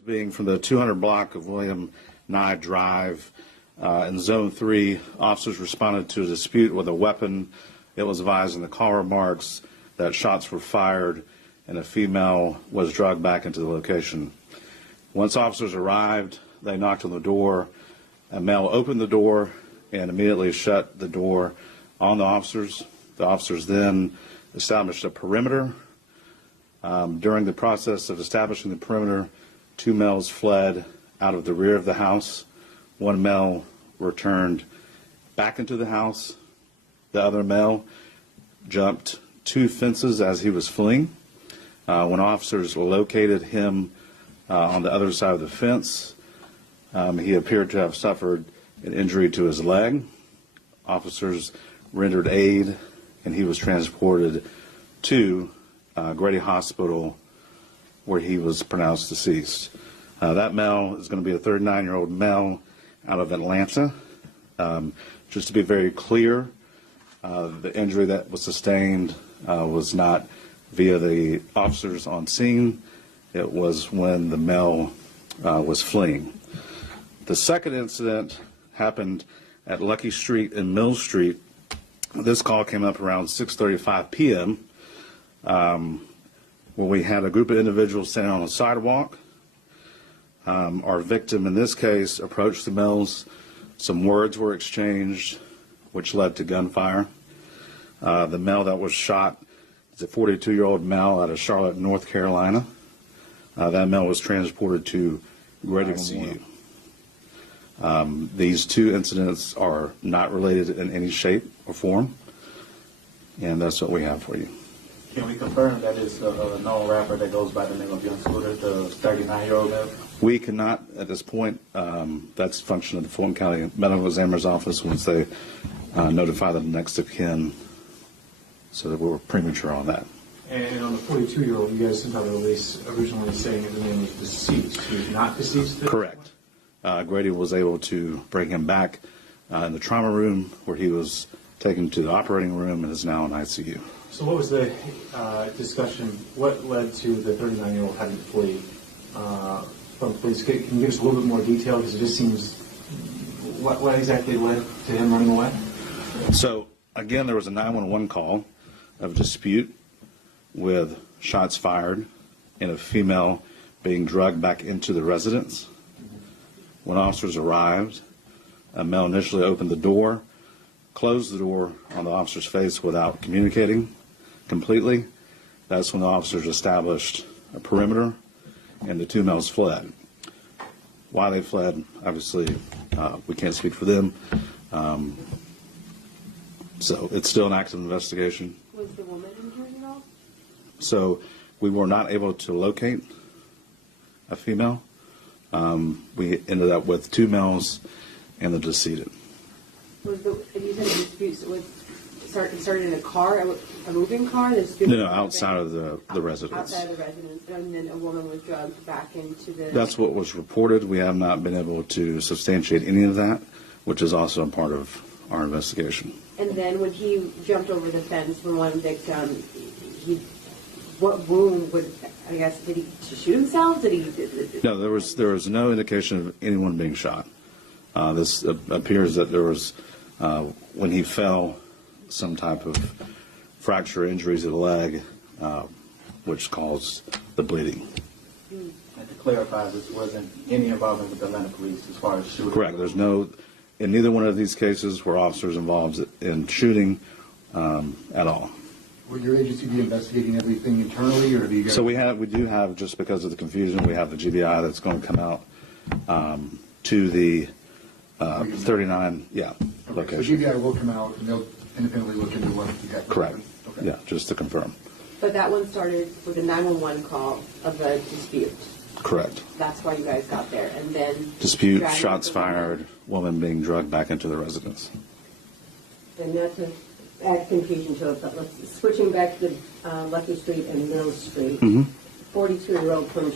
Being from the 200 block of William Nye Drive in Zone 3, officers responded to a dispute with a weapon. It was advised in the call remarks that shots were fired and a female was dragged back into the location. Once officers arrived, they knocked on the door. A male opened the door and immediately shut the door on the officers. The officers then established a perimeter. During the process of establishing the perimeter, two males fled out of the rear of the house. One male returned back into the house. The other male jumped two fences as he was fleeing. When officers located him on the other side of the fence, he appeared to have suffered an injury to his leg. Officers rendered aid, and he was transported to Grady Hospital, where he was pronounced deceased. That male is going to be a 39-year-old male out of Atlanta. Just to be very clear, the injury that was sustained was not via the officers on scene. It was when the male was fleeing. The second incident happened at Lucky Street and Mill Street. This call came up around 6:35 p.m. Where we had a group of individuals standing on a sidewalk. Our victim in this case approached the males. Some words were exchanged, which led to gunfire. The male that was shot is a 42-year-old male out of Charlotte, North Carolina. That male was transported to Grady ICU. These two incidents are not related in any shape or form, and that's what we have for you. Can we confirm that it's a known rapper that goes by the name of Young Scooter, the 39-year-old male? We cannot at this point. That's a function of the Fulton County Medical Examiner's Office once they notify the next of kin, so that we were premature on that. And on the 42-year-old, you guys sent out a release originally saying his name was deceased. He was not deceased? Correct. Grady was able to bring him back in the trauma room, where he was taken to the operating room and is now in ICU. So what was the discussion? What led to the 39-year-old having to flee from police? Can you give us a little bit more detail? Because it just seems, what exactly led to him running away? So, again, there was a 911 call of dispute with shots fired and a female being dragged back into the residence. When officers arrived, a male initially opened the door, closed the door on the officer's face without communicating completely. That's when the officers established a perimeter and the two males fled. Why they fled, obviously, we can't speak for them. So it's still an active investigation. Was the woman injured at all? So we were not able to locate a female. We ended up with two males and the decedent. Was you said a dispute, so it started in a car, a moving car? No, outside of the residence. Outside of the residence, and then a woman was drugged back into the... That's what was reported. We have not been able to substantiate any of that, which is also a part of our investigation. And then when he jumped over the fence for one victim, what wound would, I guess, did he shoot himself? No, there was no indication of anyone being shot. This appears that there was, when he fell, some type of fracture injuries to the leg, which caused the bleeding. And to clarify, this wasn't any involvement with the Atlanta police as far as shooting? Correct. There's no, in neither one of these cases were officers involved in shooting at all. Will your agency be investigating everything internally, or do you guys... So we do have, just because of the confusion, we have the GBI that's going to come out to the 39, location. So GBI will come out and they'll independently look into what you got. Correct. Okay. Yeah, just to confirm. But that one started with a 911 call of a dispute. Correct. That's why you guys got there, and then... Dispute, shots fired, woman being drugged back into the residence. And not to add confusion to it, but switching back to Lucky Street and Mill Street, 42-year-old from